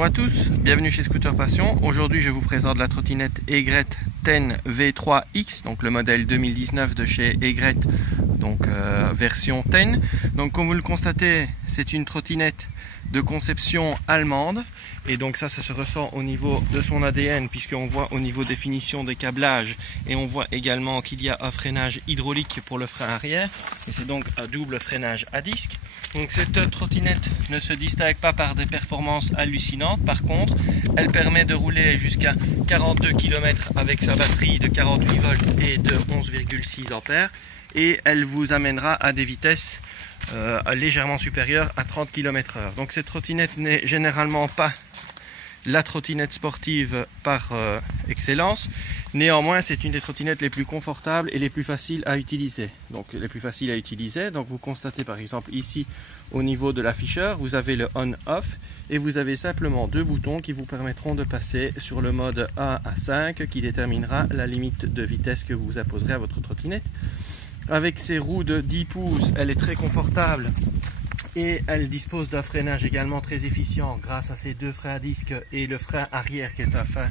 Bonjour à tous, bienvenue chez Scooter Passion. Aujourd'hui je vous présente la trottinette Egret Ten V3X, donc le modèle 2019 de chez Egret, donc version Ten. Donc comme vous le constatez, c'est une trottinette de conception allemande et donc ça se ressent au niveau de son ADN, puisqu'on voit au niveau des finitions des câblages et on voit également qu'il y a un freinage hydraulique pour le frein arrière et c'est donc un double freinage à disque. Donc cette trottinette ne se distingue pas par des performances hallucinantes, par contre elle permet de rouler jusqu'à 42 km avec sa batterie de 48 volts et de 11,6 ampères et elle vous amènera à des vitesses légèrement supérieures à 30 km/h. Donc cette trottinette n'est généralement pas la trottinette sportive par excellence. Néanmoins, c'est une des trottinettes les plus confortables et les plus faciles à utiliser. Donc vous constatez par exemple ici au niveau de l'afficheur, vous avez le on-off et vous avez simplement deux boutons qui vous permettront de passer sur le mode 1 à 5 qui déterminera la limite de vitesse que vous imposerez à votre trottinette. Avec ses roues de 10 pouces, elle est très confortable et elle dispose d'un freinage également très efficient grâce à ses deux freins à disque et le frein arrière qui est un frein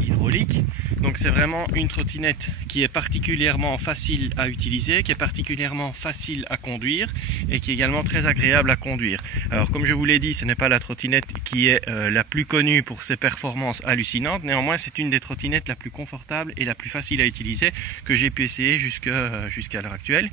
hydraulique. Donc c'est vraiment une trottinette qui est particulièrement facile à utiliser, qui est particulièrement facile à conduire et qui est également très agréable à conduire. Alors comme je vous l'ai dit, ce n'est pas la trottinette qui est la plus connue pour ses performances hallucinantes, néanmoins c'est une des trottinettes la plus confortable et la plus facile à utiliser que j'ai pu essayer jusqu'à l'heure actuelle.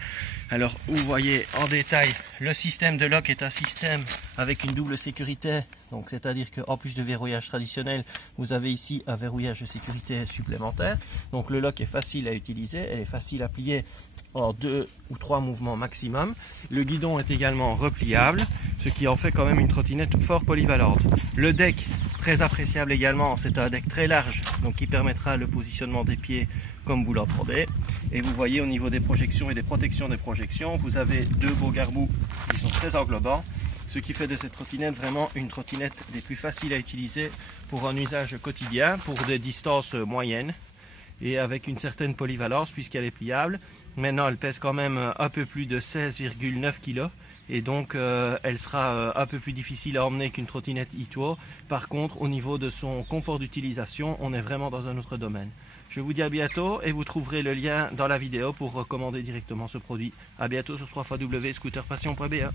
Alors vous voyez en détail, le système de lock est un système avec une double sécurité, donc c'est-à-dire qu'en plus de verrouillage traditionnel, vous avez ici un verrouillage de sécurité supplémentaire. Donc le lock est facile à utiliser, elle est facile à plier en 2 ou 3 mouvements maximum. Le guidon est également repliable, ce qui en fait quand même une trottinette fort polyvalente. Le deck, très appréciable également, c'est un deck très large, donc qui permettra le positionnement des pieds comme vous l'entendez. Et vous voyez au niveau des projections et des protections des projections, vous avez deux beaux garde-boue qui sont très englobants, ce qui fait de cette trottinette vraiment une trottinette des plus faciles à utiliser pour un usage quotidien, pour des distances moyennes et avec une certaine polyvalence puisqu'elle est pliable. Maintenant elle pèse quand même un peu plus de 16,9 kg et donc elle sera un peu plus difficile à emmener qu'une trottinette e-tour. Par contre au niveau de son confort d'utilisation, on est vraiment dans un autre domaine. Je vous dis à bientôt et vous trouverez le lien dans la vidéo pour commander directement ce produit. À bientôt sur www.scooterpassion.be.